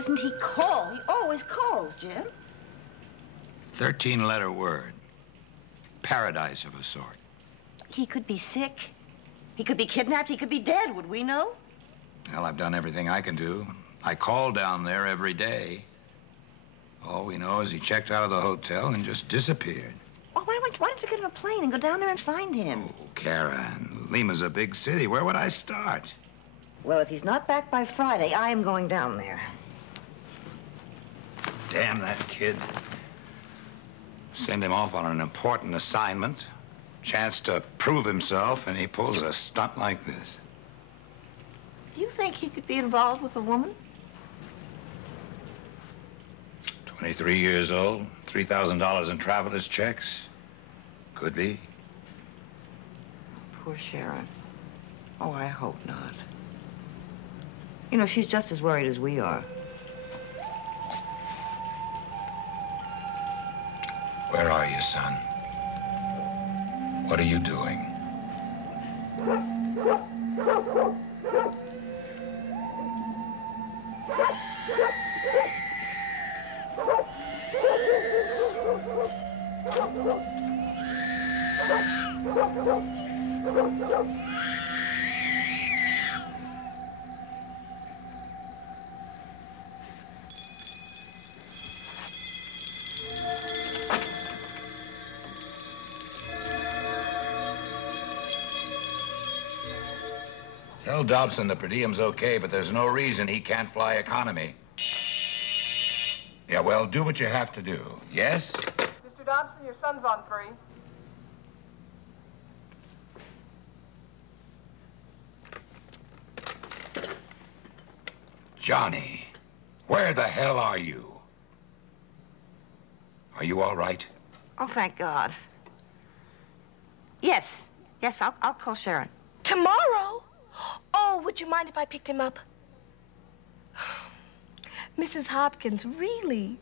doesn't he call? He always calls, Jim. 13-letter word. Paradise of a sort. He could be sick. He could be kidnapped. He could be dead. Would we know? Well, I've done everything I can do. I call down there every day. All we know is he checked out of the hotel and just disappeared. Well, why don't you get him a plane and go down there and find him? Oh, Karen, Lima's a big city. Where would I start? Well, if he's not back by Friday, I am going down there. Damn that kid. Send him off on an important assignment. Chance to prove himself, and he pulls a stunt like this. Do you think he could be involved with a woman? 23 years old, $3,000 in traveler's checks. Could be. Poor Sharon. Oh, I hope not. You know, she's just as worried as we are. Where are you, son? What are you doing? Tell Dobson the per diem's okay, but there's no reason he can't fly economy. Yeah, well, do what you have to do. Yes? Mr. Dobson, your son's on 3. Johnny, where the hell are you? Are you all right? Oh, thank God. Yes. Yes, I'll call Sharon. Tomorrow? Oh, would you mind if I picked him up? Mrs. Hopkins, really?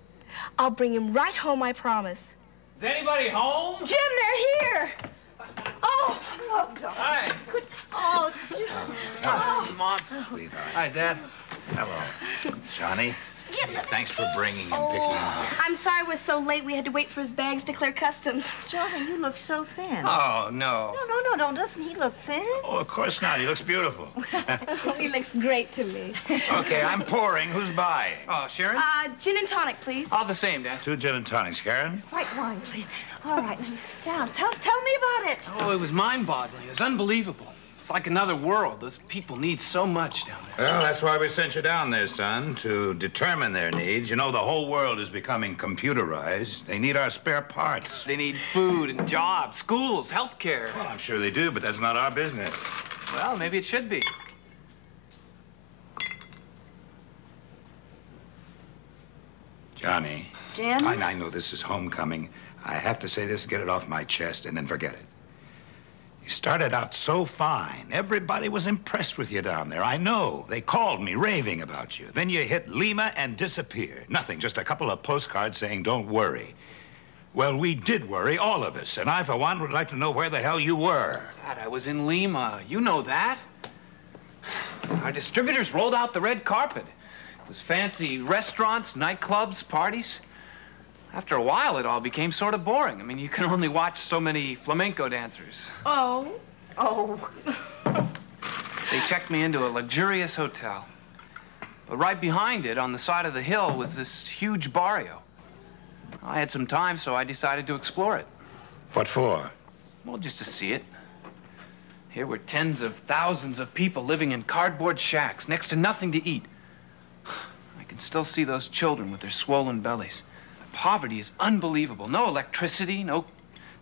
I'll bring him right home, I promise. Is anybody home? Jim, they're here! Oh, hello, darling. Hi. Good. Oh, Jim. Oh, Mom. Sweetheart. Hi, Dad. Hello. Johnny, thanks for bringing and picking him up. I'm sorry we're so late. We had to wait for his bags to clear customs. Johnny, you look so thin. Oh, no. No, doesn't he look thin? Oh, of course not. He looks beautiful. He looks great to me. Okay, I'm pouring. Who's buying? Oh, Sharon? Gin and tonic, please. All the same, Dad. 2 gin and tonics, Karen. White wine, please. All right, now sit down. Tell me about it. Oh, it was mind-boggling. It was unbelievable. It's like another world. Those people need so much down there. Well, that's why we sent you down there, son, to determine their needs. You know, the whole world is becoming computerized. They need our spare parts. They need food and jobs, schools, health care. Well, I'm sure they do, but that's not our business. Well, maybe it should be. Johnny. Jim? I know this is homecoming. I have to say this, get it off my chest, and then forget it. You started out so fine. Everybody was impressed with you down there. I know. They called me raving about you. Then you hit Lima and disappeared. Nothing, just a couple of postcards saying, don't worry. Well, we did worry, all of us. And I, for one, would like to know where the hell you were. Dad, I was in Lima. You know that. Our distributors rolled out the red carpet. It was fancy restaurants, nightclubs, parties. After a while, it all became sort of boring. I mean, you can only watch so many flamenco dancers. Oh. Oh. They checked me into a luxurious hotel. But right behind it, on the side of the hill, was this huge barrio. I had some time, so I decided to explore it. What for? Well, just to see it. Here were tens of thousands of people living in cardboard shacks, next to nothing to eat. I can still see those children with their swollen bellies. Poverty is unbelievable. No electricity, no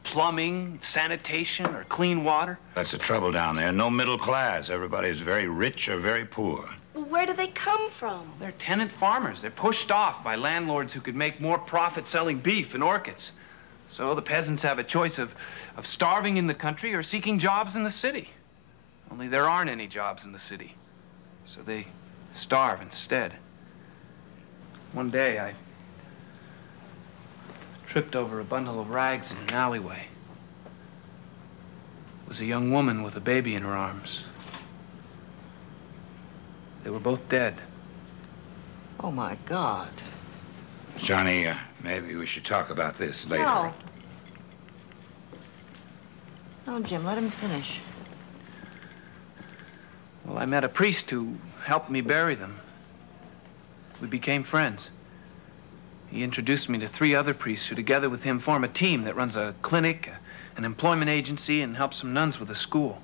plumbing, sanitation, or clean water. That's the trouble down there. No middle class. Everybody's very rich or very poor. Where do they come from? They're tenant farmers. They're pushed off by landlords who could make more profit selling beef and orchids. So the peasants have a choice of starving in the country or seeking jobs in the city. Only there aren't any jobs in the city. So they starve instead. One day, I tripped over a bundle of rags in an alleyway. It was a young woman with a baby in her arms. They were both dead. Oh, my God. Johnny, maybe we should talk about this later. No. No, Jim, let him finish. Well, I met a priest who helped me bury them. We became friends. He introduced me to 3 other priests who together with him form a team that runs a clinic, an employment agency, and helps some nuns with a school.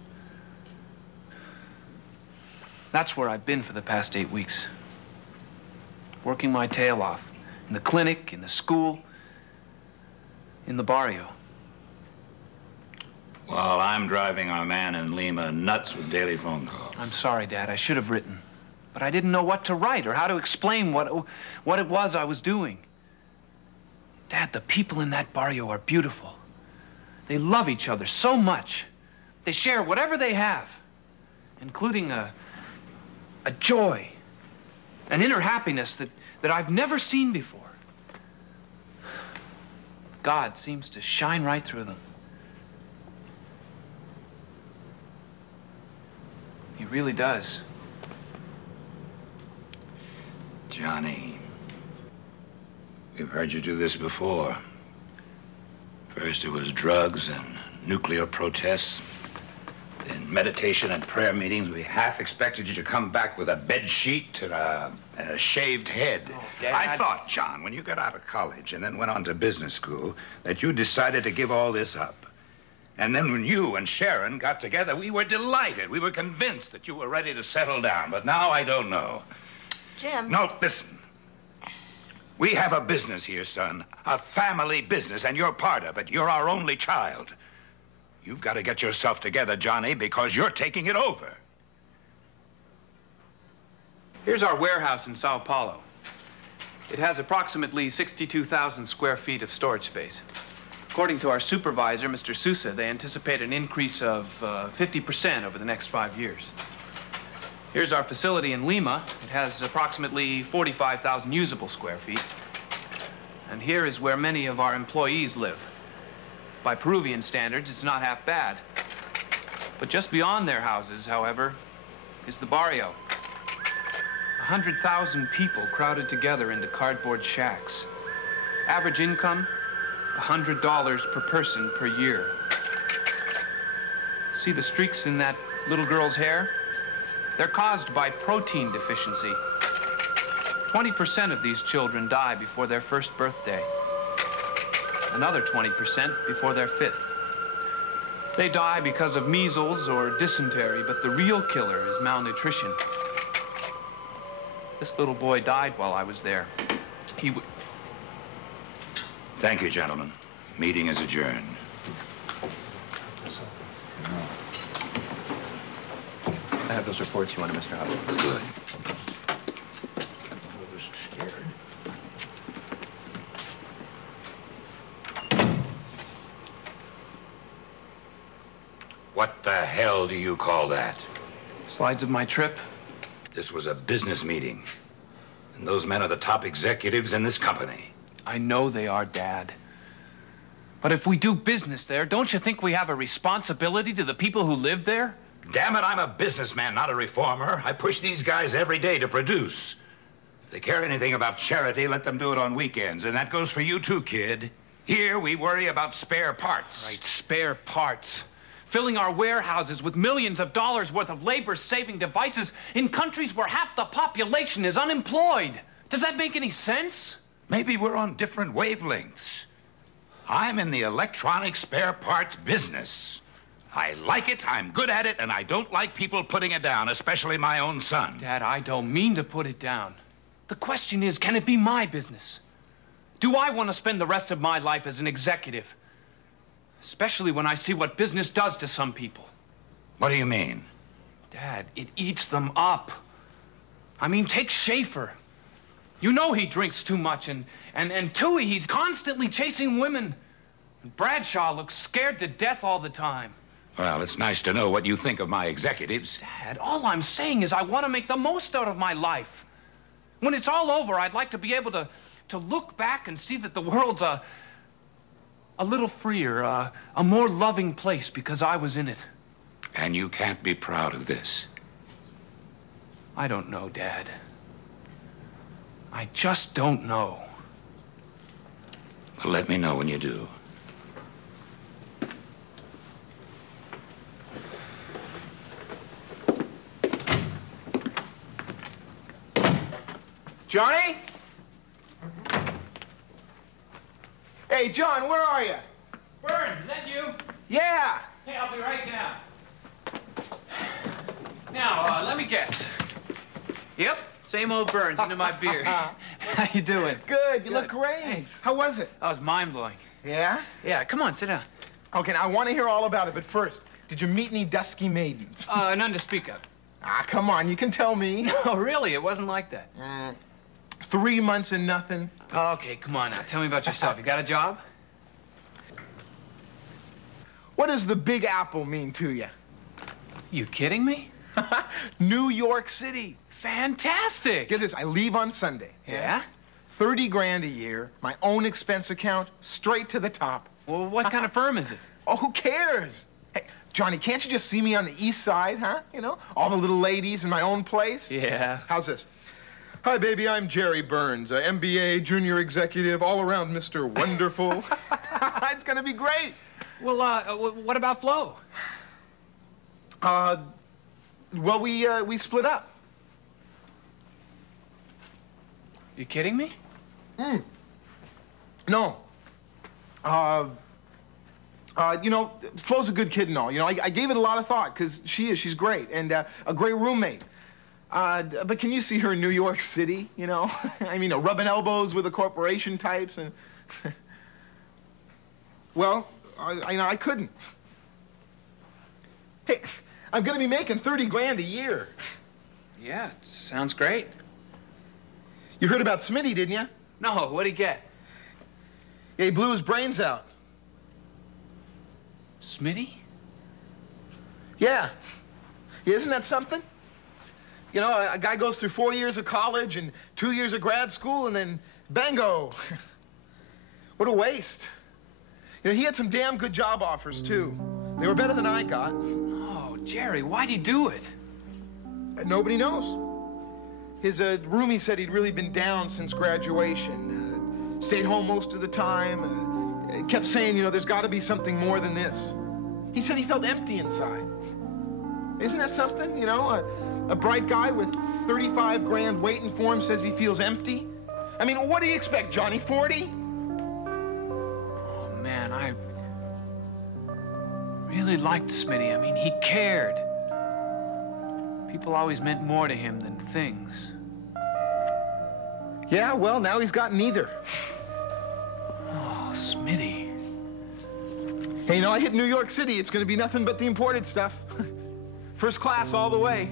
That's where I've been for the past 8 weeks. Working my tail off. In the clinic, in the school, in the barrio. Well, I'm driving our man in Lima nuts with daily phone calls. I'm sorry, Dad. I should have written. But I didn't know what to write or how to explain what it was I was doing. Dad, the people in that barrio are beautiful. They love each other so much. They share whatever they have, including a joy, an inner happiness that I've never seen before. God seems to shine right through them. He really does. Johnny, we've heard you do this before. First it was drugs and nuclear protests. Then meditation and prayer meetings. We half expected you to come back with a bed sheet and a shaved head. Oh, Dad. I thought, John, when you got out of college and then went on to business school, that you decided to give all this up. And then when you and Sharon got together, we were delighted. We were convinced that you were ready to settle down. But now I don't know. Jim. No, listen. We have a business here, son. A family business, and you're part of it. You're our only child. You've got to get yourself together, Johnny, because you're taking it over. Here's our warehouse in Sao Paulo. It has approximately 62,000 square feet of storage space. According to our supervisor, Mr. Sousa, they anticipate an increase of 50% over the next 5 years. Here's our facility in Lima. It has approximately 45,000 usable square feet. And here is where many of our employees live. By Peruvian standards, it's not half bad. But just beyond their houses, however, is the barrio. 100,000 people crowded together into cardboard shacks. Average income, $100 per person per year. See the streaks in that little girl's hair? They're caused by protein deficiency. 20% of these children die before their first birthday. Another 20% before their 5th. They die because of measles or dysentery, but the real killer is malnutrition. This little boy died while I was there. Thank you, gentlemen. Meeting is adjourned. I have those reports you wanted, Mr. Hopkins. Good. What the hell do you call that? Slides of my trip. This was a business meeting. And those men are the top executives in this company. I know they are, Dad. But if we do business there, don't you think we have a responsibility to the people who live there? Damn it, I'm a businessman, not a reformer. I push these guys every day to produce. If they care anything about charity, let them do it on weekends. And that goes for you too, kid. Here, we worry about spare parts. Right, spare parts. Filling our warehouses with millions of dollars worth of labor-saving devices in countries where half the population is unemployed. Does that make any sense? Maybe we're on different wavelengths. I'm in the electronic spare parts business. I like it, I'm good at it, and I don't like people putting it down, especially my own son. Dad, I don't mean to put it down. The question is, can it be my business? Do I want to spend the rest of my life as an executive? Especially when I see what business does to some people. What do you mean? Dad, it eats them up. I mean, take Schaefer. You know he drinks too much, and Toohey, he's constantly chasing women. And Bradshaw looks scared to death all the time. Well, it's nice to know what you think of my executives. Dad, all I'm saying is I want to make the most out of my life. When it's all over, I'd like to be able to look back and see that the world's a little freer, a more loving place because I was in it. And you can't be proud of this. I don't know, Dad. I just don't know. Well, let me know when you do. Johnny? Hey, John, where are you? Burns, is that you? Yeah. Hey, I'll be right down. Now, let me guess. Yep, same old Burns into my beer. How you doing? Good. You look Good. great. Thanks. How was it? That was mind-blowing. Yeah? Yeah, come on, sit down. Okay, now I want to hear all about it, but first, did you meet any dusky maidens? None to speak of. Ah, come on, you can tell me. Oh, really? It wasn't like that. 3 months and nothing. Okay, come on now. Tell me about yourself. You got a job? What does the Big Apple mean to you? You kidding me? New York City. Fantastic! Get this, I leave on Sunday. Yeah? 30 grand a year, my own expense account, straight to the top. Well, what kind of firm is it? Oh, who cares? Hey, Johnny, can't you just see me on the east side, huh? You know, all the little ladies in my own place? Yeah. How's this? Hi, baby, I'm Jerry Burns, MBA, junior executive, all around Mr. Wonderful. It's gonna be great. Well, what about Flo? Well, we split up. You kidding me? No. You know, Flo's a good kid and all. You know, I gave it a lot of thought, because she's great, and a great roommate. But can you see her in New York City, you know? I mean, rubbing elbows with the corporation types and... Well, I couldn't. Hey, I'm gonna be making 30 grand a year. Yeah, it sounds great. You heard about Smitty, didn't you? No, what'd he get? Yeah, he blew his brains out. Smitty? Yeah. Isn't that something? You know, a guy goes through 4 years of college and 2 years of grad school, and then bango. What a waste. You know, he had some damn good job offers, too. They were better than I got. Oh, Jerry, why'd he do it? Nobody knows. His roomie said he'd really been down since graduation. Stayed home most of the time. Kept saying, you know, there's got to be something more than this. He said he felt empty inside. Isn't that something, you know? A bright guy with 35 grand waiting for him says he feels empty? I mean, what do you expect, Johnny? 40? Oh, man, I really liked Smitty. I mean, he cared. People always meant more to him than things. Yeah, well, now he's got neither. Oh, Smitty. Hey, you know, I hit New York City. It's going to be nothing but the imported stuff. First class all the way.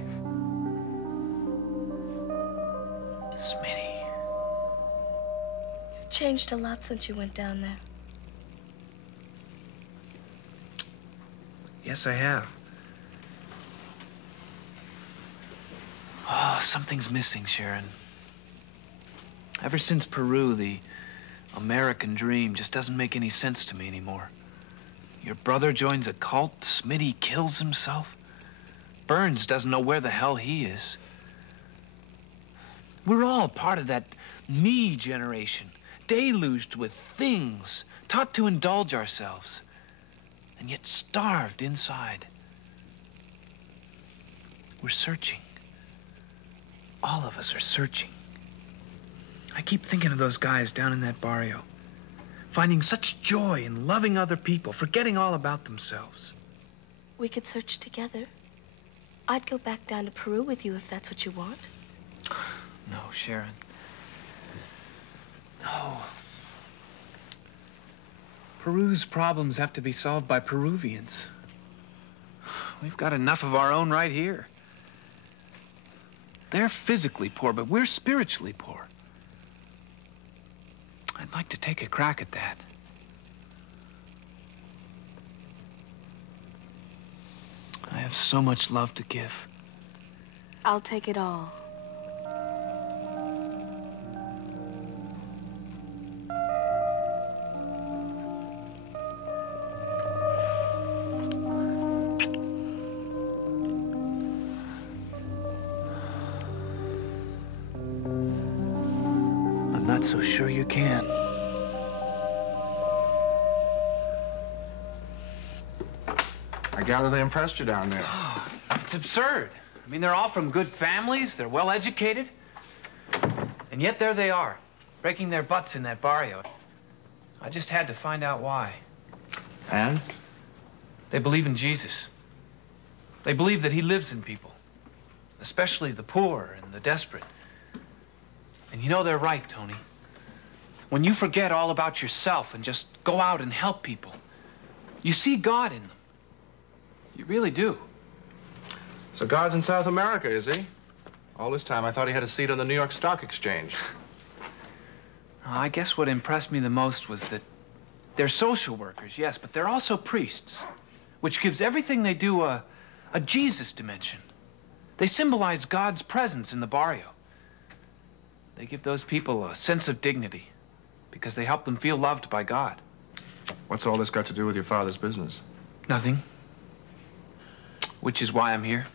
Smitty. You've changed a lot since you went down there. Yes, I have. Oh, something's missing, Sharon. Ever since Peru, the American dream just doesn't make any sense to me anymore. Your brother joins a cult, Smitty kills himself. Burns doesn't know where the hell he is. We're all part of that me generation, deluged with things, taught to indulge ourselves, and yet starved inside. We're searching. All of us are searching. I keep thinking of those guys down in that barrio, finding such joy in loving other people, forgetting all about themselves. We could search together. I'd go back down to Peru with you if that's what you want. No, Sharon. No. Peru's problems have to be solved by Peruvians. We've got enough of our own right here. They're physically poor, but we're spiritually poor. I'd like to take a crack at that. I have so much love to give. I'll take it all. not so sure you can. I gather they impressed you down there. It's absurd. I mean, they're all from good families, they're well educated, and yet there they are, breaking their butts in that barrio. I just had to find out why. And? They believe in Jesus. They believe that he lives in people, especially the poor and the desperate. And you know they're right, Tony. When you forget all about yourself and just go out and help people, you see God in them. You really do. So God's in South America, is he? All this time, I thought he had a seat on the New York Stock Exchange. I guess what impressed me the most was that they're social workers, yes, but they're also priests, which gives everything they do a Jesus dimension. They symbolize God's presence in the barrio. They give those people a sense of dignity because they help them feel loved by God. What's all this got to do with your father's business? Nothing. Which is why I'm here.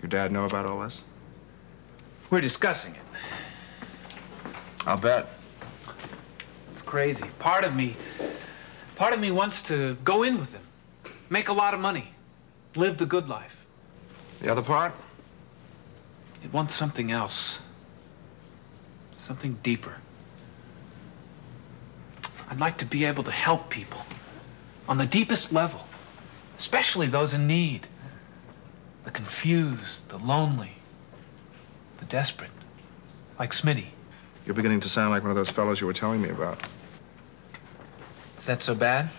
Your dad know about all this? We're discussing it. I'll bet. It's crazy. Part of me wants to go in with him, make a lot of money, live the good life. The other part? It wants something else, something deeper. I'd like to be able to help people on the deepest level, especially those in need, the confused, the lonely, the desperate, like Smitty. You're beginning to sound like one of those fellows you were telling me about. Is that so bad?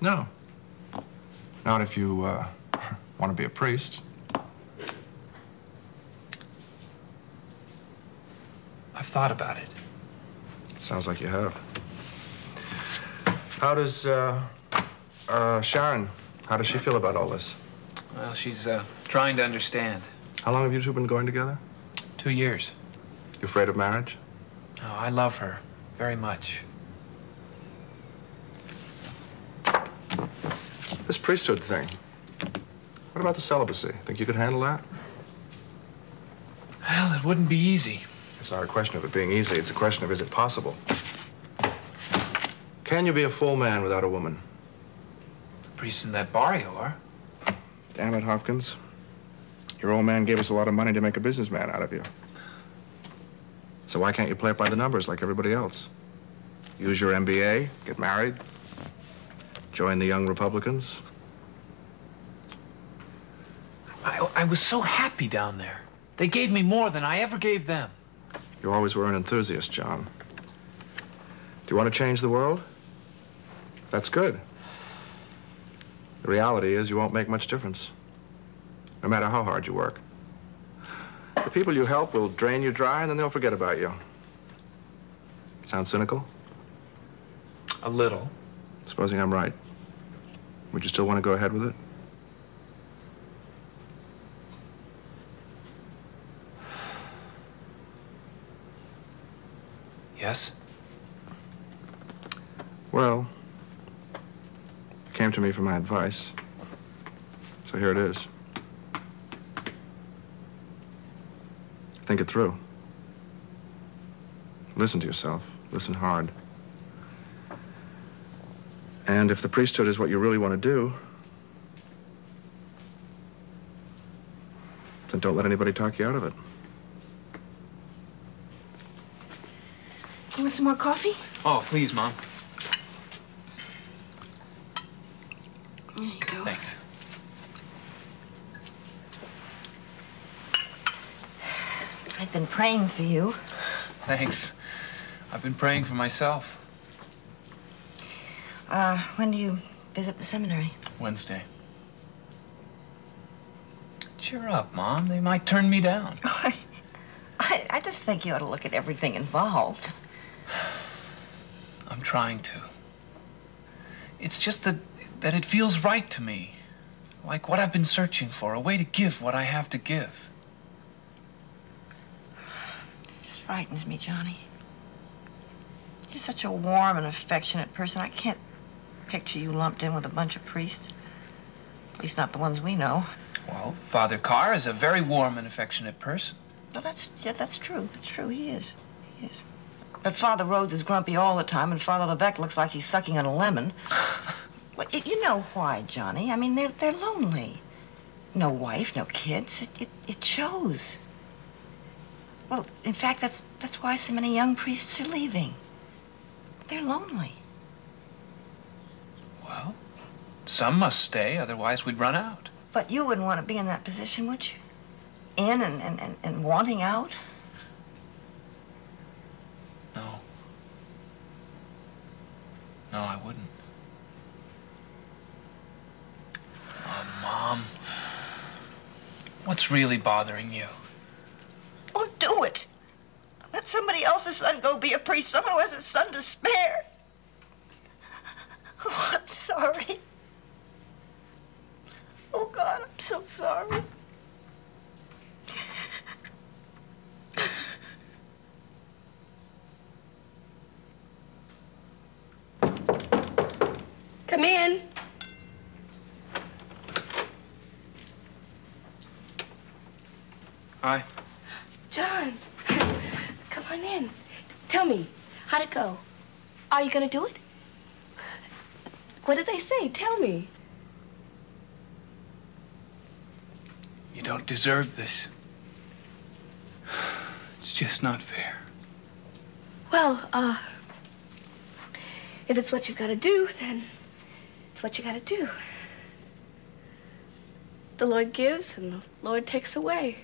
No. Not if you want to be a priest. I've thought about it. Sounds like you have. How does Sharon, how does she feel about all this? Well, she's trying to understand. How long have you two been going together? 2 years. You afraid of marriage? Oh, I love her very much. This priesthood thing. What about the celibacy? Think you could handle that? Well, it wouldn't be easy. It's not a question of it being easy. It's a question of, is it possible? Can you be a full man without a woman? The priests in that barrio are. Damn it, Hopkins. Your old man gave us a lot of money to make a businessman out of you. So why can't you play it by the numbers like everybody else? Use your MBA, get married, join the Young Republicans. I was so happy down there. They gave me more than I ever gave them. You always were an enthusiast, John. Do you want to change the world? That's good. The reality is you won't make much difference, no matter how hard you work. The people you help will drain you dry, and then they'll forget about you. Sound cynical? A little. Supposing I'm right. Would you still want to go ahead with it? Yes? Well, you came to me for my advice, so here it is. Think it through. Listen to yourself. Listen hard. And if the priesthood is what you really want to do, then don't let anybody talk you out of it. You want some more coffee? Oh, please, Mom. There you go. Thanks. I've been praying for you. Thanks. I've been praying for myself. When do you visit the seminary? Wednesday. Cheer up, Mom. They might turn me down. I just think you ought to look at everything involved. I'm trying to. It's just that it feels right to me. Like what I've been searching for, a way to give what I have to give. It just frightens me, Johnny. You're such a warm and affectionate person. I can't picture you lumped in with a bunch of priests. At least not the ones we know. Well, Father Carr is a very warm and affectionate person. Well, that's true. That's true. He is. He is. But Father Rhodes is grumpy all the time, and Father Levesque looks like he's sucking on a lemon. Well, you know why, Johnny. I mean, they're lonely. No wife, no kids. It shows. Well, in fact, that's why so many young priests are leaving. They're lonely. Well, some must stay, otherwise we'd run out. But you wouldn't want to be in that position, would you? In and wanting out? No. No, I wouldn't. Mom, what's really bothering you? Don't do it. Let somebody else's son go be a priest, someone who has a son to spare. Oh, I'm sorry. Oh, God, I'm so sorry. Come in. Hi. John, come on in. Tell me, how'd it go? Are you gonna do it? What did they say? Tell me. You don't deserve this. It's just not fair. Well, if it's what you've got to do, then it's what you got to do. The Lord gives and the Lord takes away.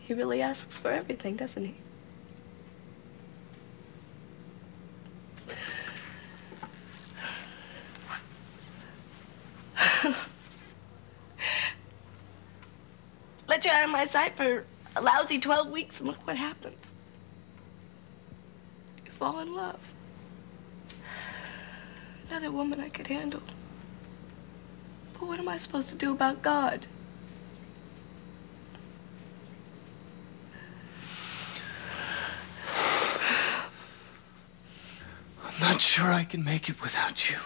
He really asks for everything, doesn't he? Let you out of my sight for a lousy 12 weeks and look what happens. You fall in love. Another woman I could handle. But what am I supposed to do about God? I'm not sure I can make it without you.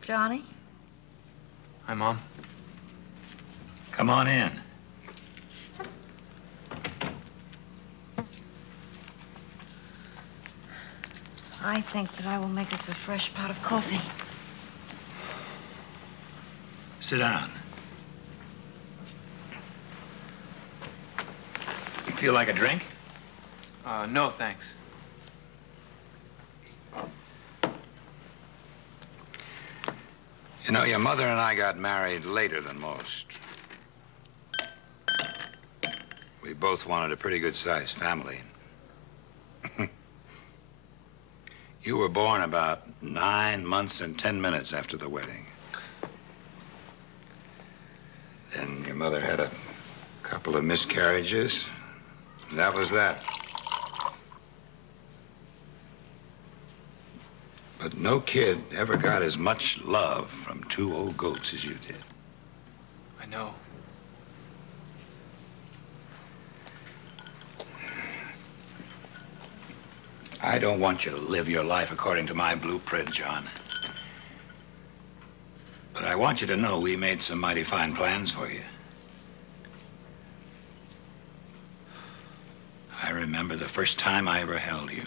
Johnny? Hi, Mom. Come on in. I think that I will make us a fresh pot of coffee. Sit down. You feel like a drink? No, thanks. You know, your mother and I got married later than most. We both wanted a pretty good-sized family. You were born about 9 months and 10 minutes after the wedding. Then your mother had a couple of miscarriages. And that was that. But no kid ever got as much love from 2 old goats as you did. I know. I don't want you to live your life according to my blueprint, John. But I want you to know we made some mighty fine plans for you. I remember the first time I ever held you.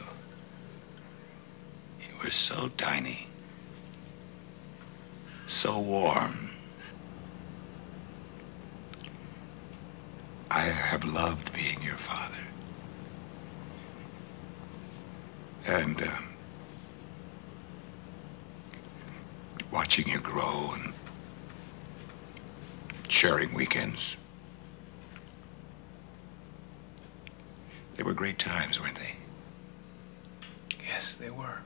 You were so tiny, so warm. I have loved being your father. And watching you grow and sharing weekends. They were great times, weren't they? Yes, they were.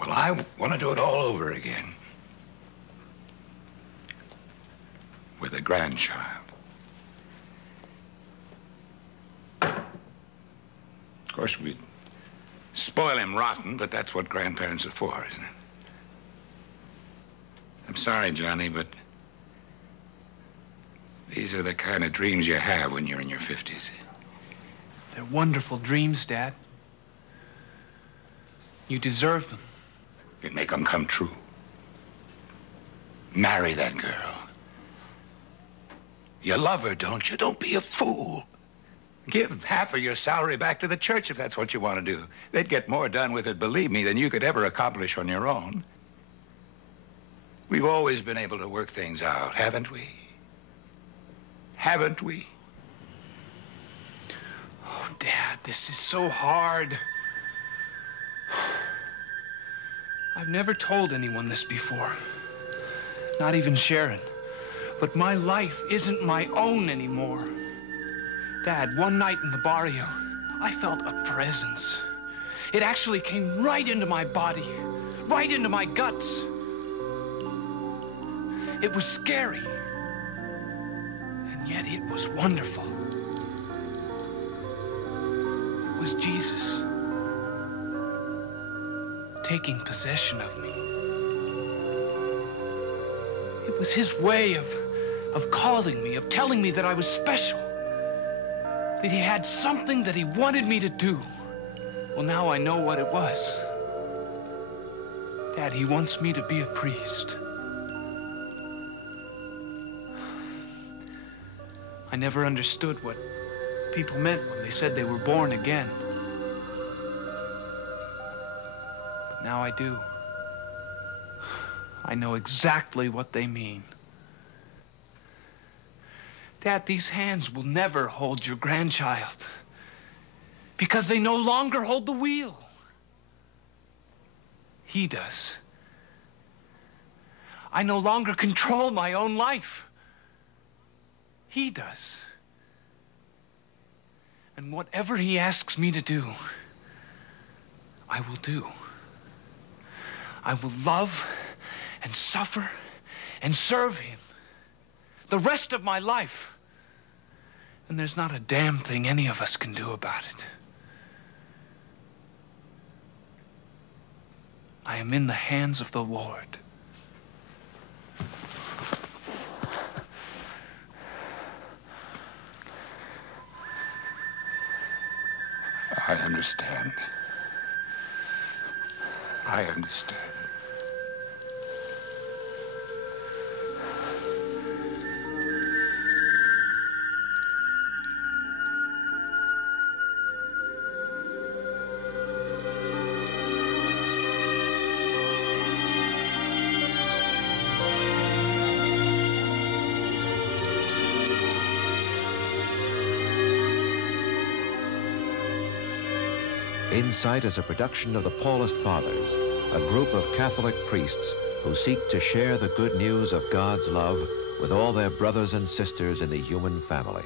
Well, I want to do it all over again. With a grandchild. Of course, we'd spoil him rotten, but that's what grandparents are for, isn't it? I'm sorry, Johnny, but these are the kind of dreams you have when you're in your 50s. They're wonderful dreams, Dad. You deserve them. You'd make them come true. Marry that girl. You love her, don't you? Don't be a fool. Give half of your salary back to the church if that's what you want to do. They'd get more done with it, believe me, than you could ever accomplish on your own. We've always been able to work things out, haven't we? Haven't we? Oh, Dad, this is so hard. I've never told anyone this before. Not even Sharon. But my life isn't my own anymore. Dad, one night in the barrio, I felt a presence. It actually came right into my body, right into my guts. It was scary, and yet it was wonderful. It was Jesus taking possession of me. It was his way of calling me, of telling me that I was special. That he had something that he wanted me to do. Well, now I know what it was. Dad, he wants me to be a priest. I never understood what people meant when they said they were born again. But now I do. I know exactly what they mean. Dad, these hands will never hold your grandchild because they no longer hold the wheel. He does. I no longer control my own life. He does. And whatever he asks me to do, I will do. I will love and suffer and serve him the rest of my life. And there's not a damn thing any of us can do about it. I am in the hands of the Lord. I understand. I understand. Insight is a production of the Paulist Fathers, a group of Catholic priests who seek to share the good news of God's love with all their brothers and sisters in the human family.